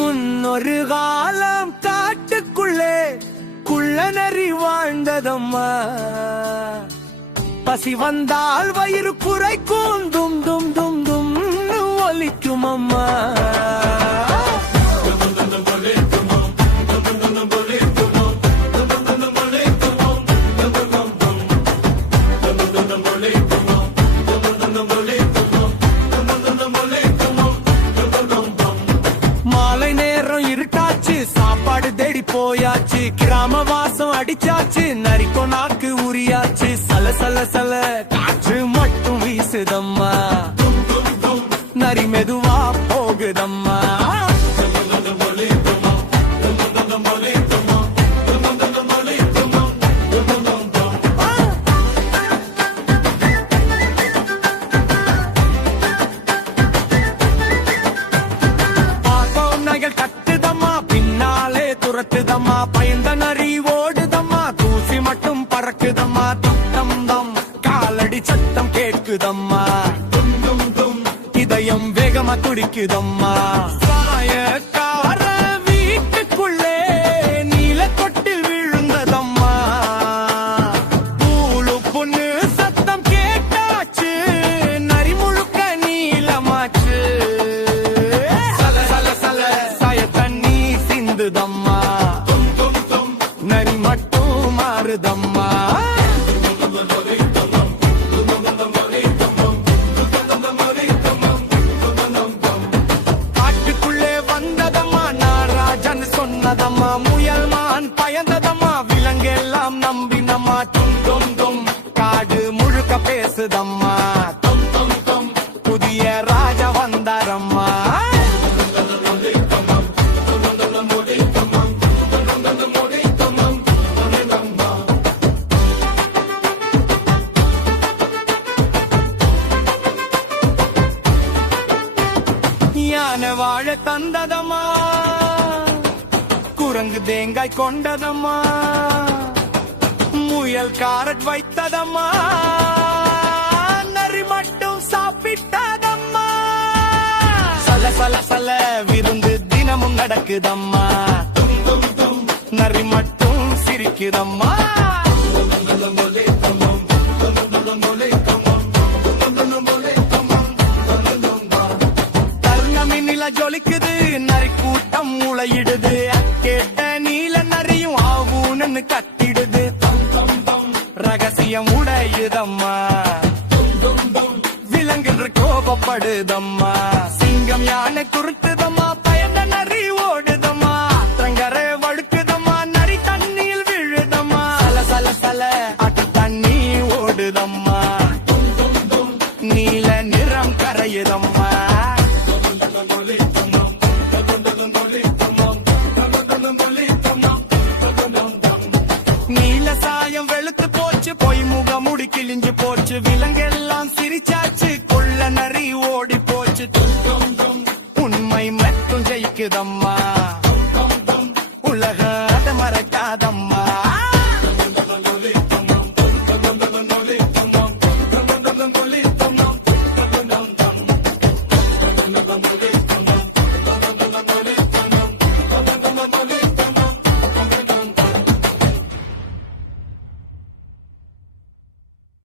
முன்னொரு காலம் காட்டுக்குள்ளே குள்ளநரி வாழ்ந்ததம்மா. பசி வந்தால் வயிறு குறைக்கும் தும் தும் தும் தும் ஒலிக்கும் அம்மா. மாலை நேரம் இருட்டாச்சு, சாப்பாடு தேடி போயாச்சு, கிராம வாசம் அடிச்சாச்சு, நரிக்கோ நாக்கு உரியாச்சு, சல சல சல காற்று மட்டும் வீசுதம்மா, நரி மெதுவா போகுதம்மா. துரத்துதம்மா, பயந்த நரி ஓடுதம்மா, தூசி மட்டும் பறக்குதம்மா, தம் தம் காலடி சத்தம் கேட்குதம்மா, இதயம் வேகமா துடிக்குதம்மா. சாயக்கார வீட்டுக்குள்ளே நீல கொட்டு விழுந்ததம்மா, பூளு பொண்ணு சத்தம் கேட்டாச்சு, நரி முழுக்க நீளமாச்சு, சல சல சல சாய தண்ணி சிந்துதம்மா, நரி மட்டும் மாறுதம்மா. காட்டுக்குள்ளே வந்ததம்மா, நாராஜன் சொன்னதம்மா, முயல் மான் பயந்ததம்மா, விலங்கெல்லாம் நம்பினம்மா, தும் தும் தும் காடு முழுக்க பேசுதம்மா, புதிய ராஜா வந்தாரம்மா. யானை வாழ தந்ததம்மா, குரங்கு தேங்காய் கொண்டதம்மா, முயல் காரட் வைத்ததம்மா, நரி மட்டும் சாப்பிட்டதம்மா, சல சல சல விருந்து தினமும் நடக்குதம்மா, நரி மட்டும் சிரிக்குதம்மா. ஜொலிக்குது நரி கூட்டம் முளையிடுது, கேட்ட நீல நரியும் ஆவூன்னு கத்திடுது, ரகசியம் உடையுதம்மா, விலங்குன்ற கோபப்படுதம்மா, சிங்கம் யானை குறுத்துதம்மா, பயந்த நரி ஓடுதம்மா, தங்கரை வழுக்குதம்மா, நரி தண்ணியில் விழுதம்மா, சல சல சல அட்டு தண்ணி ஓடுதம்மா, நீல நிறம் கரையுதம்மா. நீல சாயம் வெளுத்து போச்சு, பொய் முகமுடி கிழிஞ்சு போச்சு, விலங்கெல்லாம் சிரிச்சாச்சு, கொள்ள நரி ஓடி போச்சு, உண்மை மட்டும் ஜெயிக்குதம்மா, உலக அதை மறக்காதம்மா.